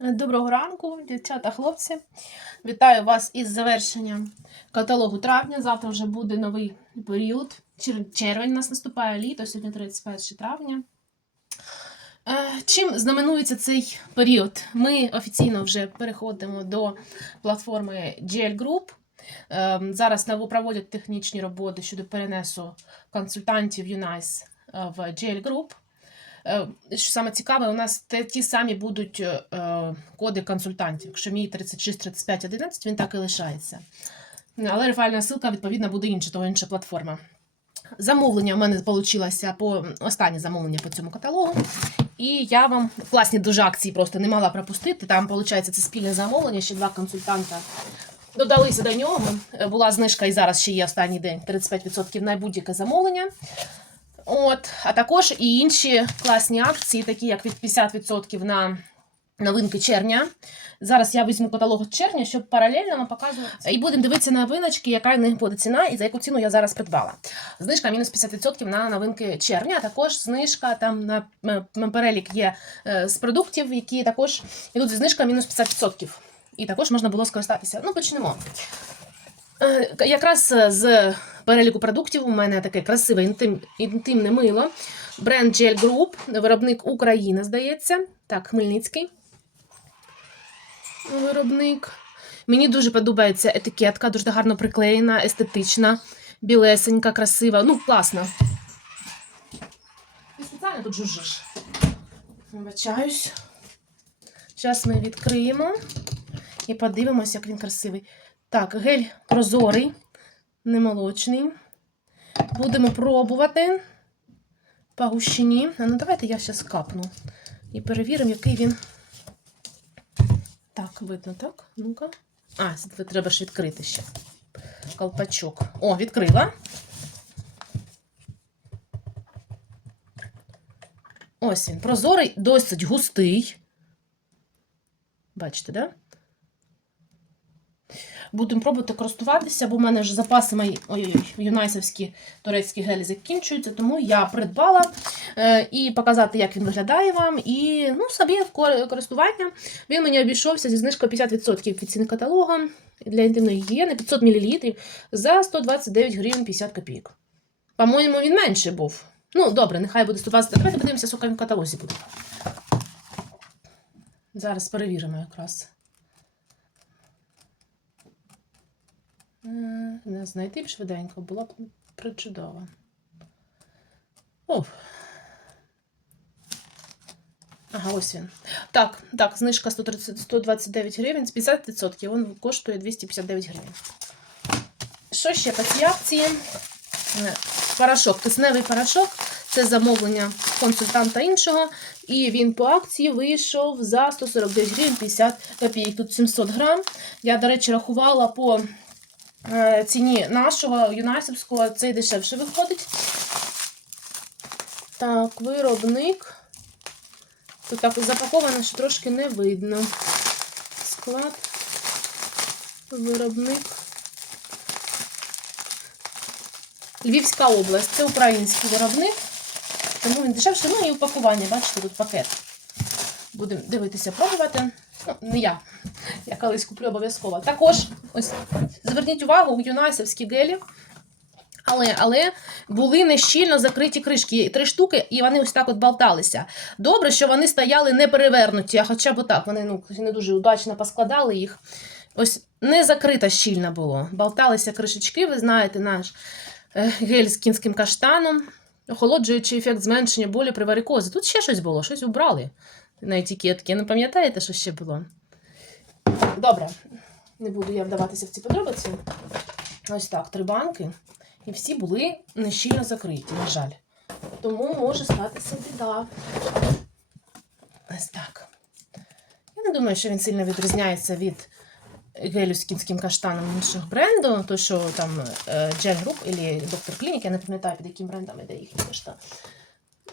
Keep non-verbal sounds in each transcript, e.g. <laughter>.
Доброго ранку, дівчата, хлопці. Вітаю вас із завершенням каталогу травня. Завтра вже буде новий період. Чер- Червень у нас наступає літо, сьогодні 31 травня. Е, Чим знаменується цей період? Ми офіційно вже переходимо до платформи GL Group. Е, Зараз проводять технічні роботи щодо перенесу консультантів UNICE е, в GL Group. Е, Що саме цікаве, у нас ті самі будуть е, е, коди консультантів. Якщо мій 36, 35, 11, він так і лишається. Але рефальна ссылка, відповідно, буде інша, того інша платформа. Замовлення в мене вийшло по останнє замовлення по цьому каталогу. І я вам класні дуже акції просто не мала пропустити. Там, виходить, це спільне замовлення, ще два консультанта додалися до нього. Була знижка і зараз ще є останній день 35% на будь-яке замовлення. От, а також і інші класні акції, такі як від 50% на новинки червня. Зараз я візьму каталог червня, щоб паралельно вам показувати. І будемо дивитися на новиночки, яка в них буде ціна і за яку ціну я зараз придбала. Знижка мінус 50% на новинки червня, а також знижка там на перелік є е, з продуктів, які також йдуть зі знижкою мінус 50%. І також можна було скористатися. Ну, почнемо. Е, Якраз з переліку продуктів у мене таке красиве інтим, інтимне мило. Бренд Gel Group, виробник Україна, здається. Так, Хмельницький. Виробник. Мені дуже подобається етикетка, дуже гарно приклеєна, естетична, білесенька, красива. Ну, класно. Ти спеціально тут жужжиш. Вибачаюсь. Зараз ми відкриємо і подивимося, як він красивий. Так, гель прозорий, немолочний. Будемо пробувати по гущині. А ну давайте я зараз капну. І перевіримо, який він. Так, видно, так? Ну-ка. А, треба ж відкрити ще. Колпачок. О, відкрила. Ось він. Прозорий, досить густий. Бачите, да? Будемо пробувати користуватися, бо в мене вже запаси мої ой-ой, юнайсовські турецькі гелі закінчуються, тому я придбала е, і показати, як він виглядає вам. І ну, собі користування він мені обійшовся зі знижкою 50% від ціни каталога для інтимної гігієни 500 мл за 129 гривень 50 копійок. По-моєму, він менший був. Ну, добре, нехай буде 120. Давайте подивимося, скільки він в каталозі буде. Зараз перевіримо якраз. Не знайти б швиденько було б причудово. О. Ага, ось він. Так, так, знижка 130, 129 гривень з 50%. Він коштує 259 гривень. Що ще цій акції? Е, Порошок, кисневий порошок. Це замовлення консультанта іншого. І він по акції вийшов за 149 гривень 50 копійок. Тут 700 грам. Я, до речі, рахувала по ціні нашого юнайсовського, цей дешевше виходить. Так, виробник. Тут так запаковано, що трошки не видно. Склад. Виробник. Львівська область. Це український виробник. Тому він дешевше. Ну і упакування, бачите, тут пакет. Будемо дивитися, пробувати. Ну, не я. Я колись куплю обов'язково. Також, ось, зверніть увагу, у юнайсовські гелі. Але, але були нещільно закриті кришки, три штуки, і вони ось так от болталися. Добре, що вони стояли не перевернуті, а хоча б так, вони ну, не дуже удачно поскладали їх. Ось не закрита щільно було. Болталися кришечки, ви знаєте, наш е, гель з кінським каштаном, охолоджуючий ефект зменшення болі при варикозі. Тут ще щось було, щось убрали на етикетки. Не пам'ятаєте, що ще було? Добре, не буду я вдаватися в ці подробиці. Ось так, три банки. І всі були нещільно закриті, на жаль. Тому може статися біда. Ось так. Я не думаю, що він сильно відрізняється від гелю з кінським каштаном іншого бренду, то що там е, Gel Group або Доктор Клінік, я не пам'ятаю, під яким брендом іде їхній каштан.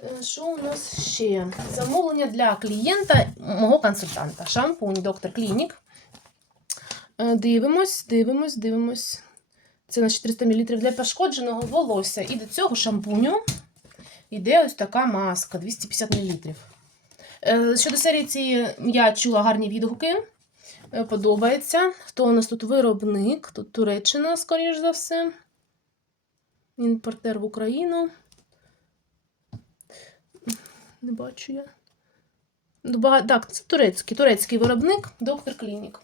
Е, Що у нас ще? Замовлення для клієнта, мого консультанта. Шампунь Доктор Клінік. Е, Дивимось, дивимось, дивимось. Це на 400 мл для пошкодженого волосся. І до цього шампуню йде ось така маска 250 мл. Е, Щодо серії цієї я чула гарні відгуки. Е, Подобається. Хто у нас тут виробник? Тут Туреччина, скоріш за все. Імпортер в Україну. Не бачу я. Так, це турецький, турецький виробник, доктор Клінік.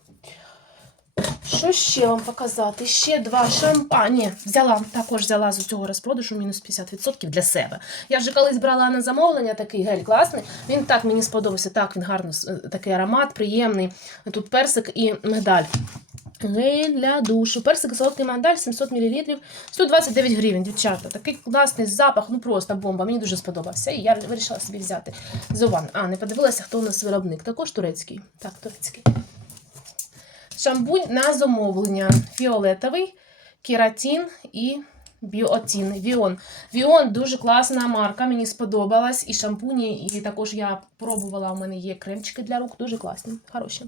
Що ще вам показати? Ще два шампа. Ні, взяла, також взяла з цього розпродажу мінус 50% для себе. Я вже колись брала на замовлення такий гель класний. Він так мені сподобався. Так, він гарно, такий аромат, приємний. Тут персик і медаль. Гель для душу. Персик солодкий мандаль 700 мл, 129 гривень, дівчата. Такий класний запах, ну просто бомба. Мені дуже сподобався. І я вирішила собі взяти. Зован. А, не подивилася, хто у нас виробник. Також турецький. Так, турецький. Шампунь на замовлення. Фіолетовий, кератин і біотін. Віон. Віон дуже класна марка, мені сподобалась. І шампуні, і також я пробувала. У мене є кремчики для рук, дуже класні, хороші.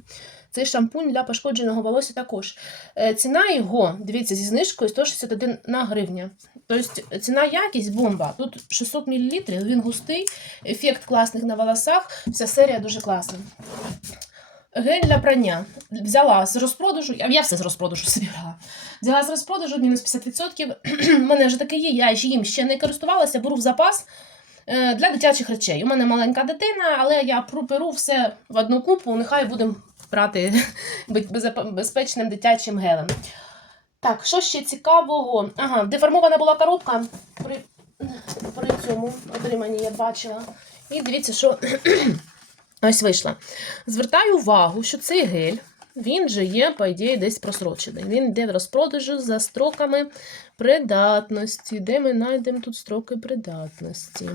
Цей шампунь для пошкодженого волосся також. Е, Ціна його, дивіться, зі знижкою 161 на гривня. Тобто ціна якість бомба. Тут 600 мл, він густий, ефект класний на волосах. Вся серія дуже класна. Гель для прання. Взяла з розпродажу, я, все з розпродажу собі брала. Взяла з розпродажу мінус 50%. <clears throat> У мене вже таке є, я ж їм ще не користувалася, беру в запас е, для дитячих речей. У мене маленька дитина, але я беру все в одну купу, нехай будемо брати <laughs> безпечним дитячим гелем. Так, що ще цікавого? Ага, деформована була коробка при, при цьому отриманні я бачила. І дивіться, що <clears throat> ось вийшла. Звертаю увагу, що цей гель, він же є, по ідеї, десь просрочений. Він йде в розпродажу за строками придатності. Де ми знайдемо тут строки придатності?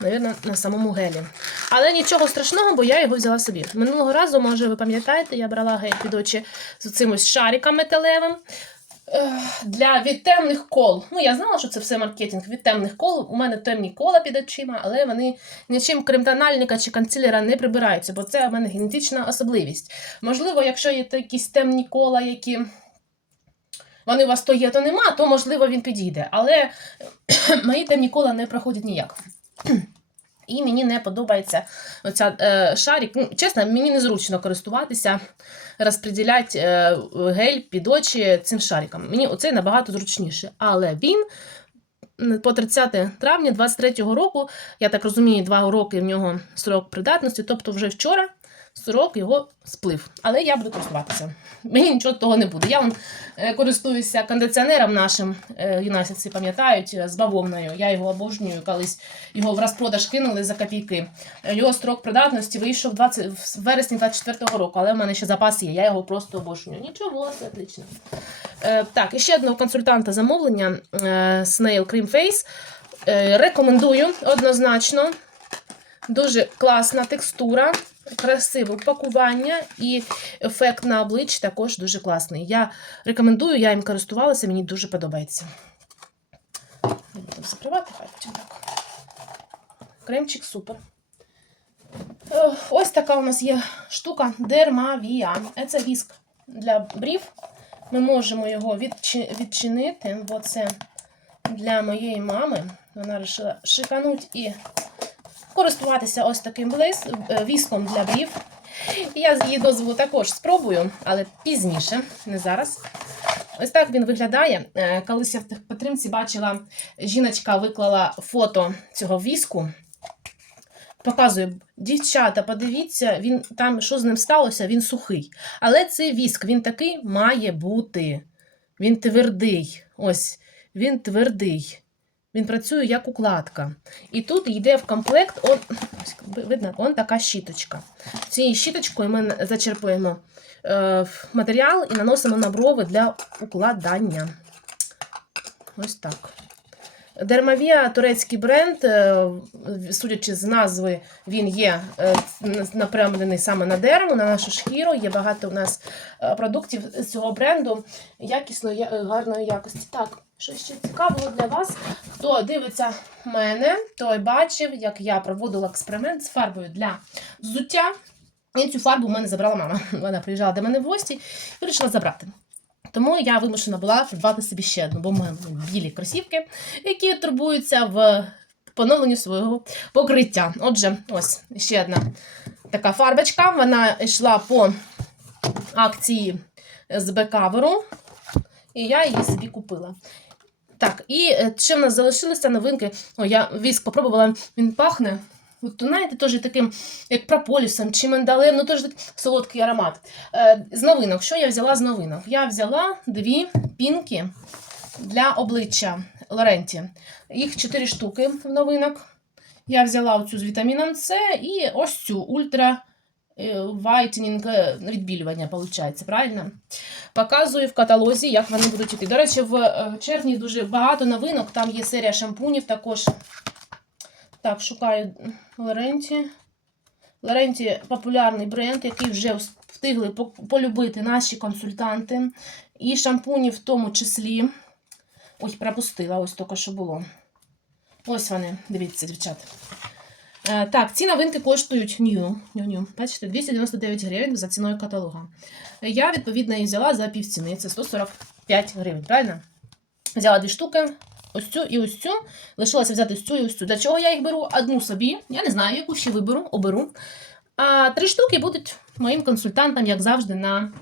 Навірно, на самому гелі. Але нічого страшного, бо я його взяла собі. Минулого разу, може, ви пам'ятаєте, я брала гель під очі з цим ось шариком металевим. Для від темних кол. Ну, я знала, що це все маркетинг від темних кол. У мене темні кола під очима, але вони нічим крім тональника чи консилера не прибираються, бо це в мене генетична особливість. Можливо, якщо є якісь темні кола, які вони у вас то є, то нема, то можливо він підійде. Але мої темні кола не проходять ніяк. І мені не подобається оця е, шарик. Ну, чесно, мені незручно користуватися, розподіляти е, гель під очі цим шариком. Мені оцей набагато зручніше. Але він по 30 травня 23-го року, я так розумію, два роки в нього срок придатності, тобто вже вчора срок його сплив. Але я буду користуватися. Мені нічого того не буде. Я вон, е, користуюся кондиціонером нашим, е, юнасі всі пам'ятають, е, з бавовною. Я його обожнюю, колись його в розпродаж кинули за копійки. Е, Його строк придатності вийшов 20, в вересні 24-го року, але в мене ще запас є, я його просто обожнюю. Нічого, все отлично. Е, так, і ще одного консультанта замовлення е, Snail Cream Face. Е, рекомендую однозначно. Дуже класна текстура, красиве упакування і ефект на обличчі також дуже класний. Я рекомендую, я їм користувалася, мені дуже подобається. Будемо закривати, хай потім так. Кремчик супер. Е, Ось така у нас є штука Дермавія. Це віск для брів. Ми можемо його відчинити, бо це для моєї мами. Вона вирішила шикануть і користуватися ось таким е, віском для брів. Я її дозволу також спробую, але пізніше, не зараз. Ось так він виглядає. Е, Колись я в підтримці бачила, жіночка виклала фото цього віску. Показую, дівчата, подивіться, він там, що з ним сталося, він сухий. Але цей віск, він такий має бути. Він твердий. Ось, він твердий. Він працює як укладка. І тут йде в комплект, он, видно, он така щіточка. Цією щіточкою ми зачерпуємо е, матеріал і наносимо на брови для укладання. Ось так. Дермавія турецький бренд, е, судячи з назви, він є е, напрямлений саме на дерму, на нашу шкіру. Є багато у нас е, продуктів з цього бренду якісної, гарної якості. Так, що ще цікавого для вас, хто дивиться мене, той бачив, як я проводила експеримент з фарбою для взуття. І цю фарбу в мене забрала мама. <laughs> Вона приїжджала до мене в гості і вирішила забрати. Тому я вимушена була придбати собі ще одну, бо в мене білі кросівки, які турбуються в поновленню свого покриття. Отже, ось ще одна така фарбочка. Вона йшла по акції з бекаверу, і я її собі купила. Так, і е, ще в нас залишилися новинки. О, я віск попробувала, він пахне. От, знаєте, теж таким, як прополісом чи миндалем, ну теж солодкий аромат. Е, з новинок, що я взяла з новинок? Я взяла дві пінки для обличчя Лоренті. Їх чотири штуки в новинок. Я взяла оцю з вітаміном С і ось цю ультра е, е, відбілювання, виходить, правильно? Показую в каталозі, як вони будуть йти. До речі, в е, червні дуже багато новинок. Там є серія шампунів також. Так, шукаю Лоренті. Лоренті популярний бренд, який вже встигли полюбити наші консультанти. І шампуні в тому числі. Ой, пропустила, ось тільки що було. Ось вони, дивіться, дівчата. Е, так, ці новинки коштують ню, ню, ню. Бачите, 299 гривень за ціною каталога. Я, відповідно, її взяла за півціни. Це 145 гривень, правильно? Взяла дві штуки, ось цю і ось цю. Лишилося взяти ось цю і ось цю. Для чого я їх беру? Одну собі. Я не знаю, яку ще виберу, оберу. А три штуки будуть моїм консультантам, як завжди, на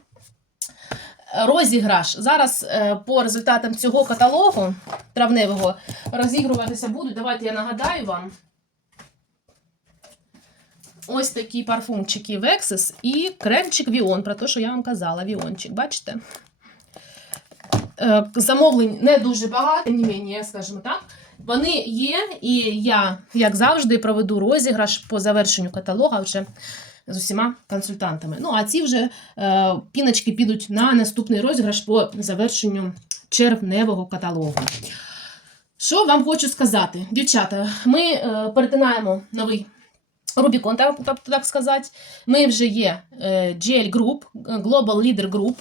розіграш. Зараз е, по результатам цього каталогу травневого розігруватися будуть. Давайте я нагадаю вам. Ось такі парфумчики Vexes і кремчик Віон, про те, що я вам казала, Віончик, бачите? Е, Замовлень не дуже багато, не мені, скажімо так. Вони є, і я, як завжди, проведу розіграш по завершенню каталога вже з усіма консультантами. Ну, а ці вже е, піночки підуть на наступний розіграш по завершенню червневого каталогу. Що вам хочу сказати, дівчата, ми е, перетинаємо новий Рубікон, так, сказати. Ми вже є е, GL Group, Global Leader Group.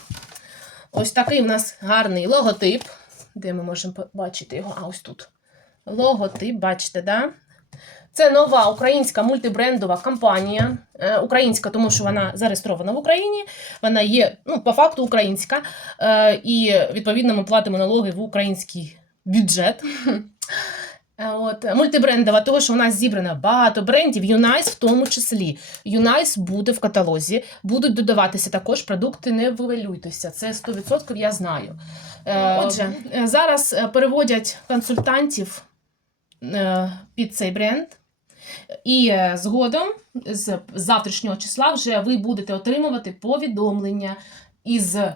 Ось такий в нас гарний логотип. Де ми можемо побачити його? А ось тут. Логотип, бачите, да? Це нова українська мультибрендова компанія. Е, Українська, тому що вона зареєстрована в Україні. Вона є, ну, по факту, українська. Е, І, відповідно, ми платимо налоги в український бюджет. <laughs> Е, От, мультибрендова, того, що у нас зібрано багато брендів, Юнайс в тому числі. Юнайс буде в каталозі, будуть додаватися також продукти, не вивалюйтеся. Це 100% я знаю. Е, Отже, е, зараз е, переводять консультантів е, під цей бренд. І е, згодом, з завтрашнього числа, вже ви будете отримувати повідомлення із е,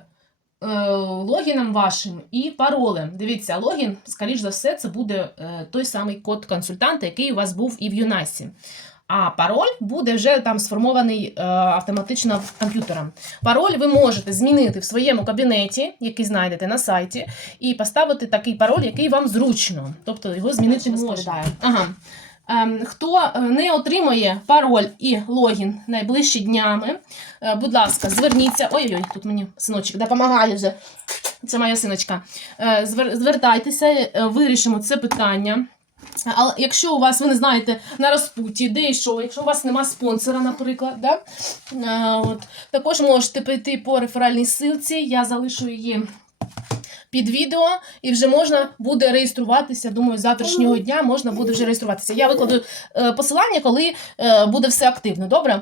логіном вашим і паролем. Дивіться, логін, скоріш за все, це буде е, той самий код консультанта, який у вас був і в Юнайсі. А пароль буде вже там сформований е, автоматично комп'ютером. Пароль ви можете змінити в своєму кабінеті, який знайдете на сайті, і поставити такий пароль, який вам зручно. Тобто його змінити можна. Ага. Ем, Хто е, не отримує пароль і логін найближчі днями, е, будь ласка, зверніться. Ой-ой, тут мені синочок допомагає вже. Це моя синочка. Е, Звертайтеся, вирішимо це питання. Але якщо у вас, ви не знаєте, на розпуті, де і що, якщо у вас нема спонсора, наприклад, да? от, також можете прийти по реферальній ссылці, я залишу її під відео, і вже можна буде реєструватися. Думаю, з завтрашнього дня можна буде вже реєструватися. Я викладу е, посилання, коли е, буде все активно. Добре?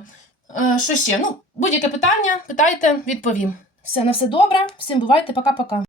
Е, що ще? Ну, будь-яке питання, питайте, відповім. Все на все добре. Всім бувайте, пока-пока.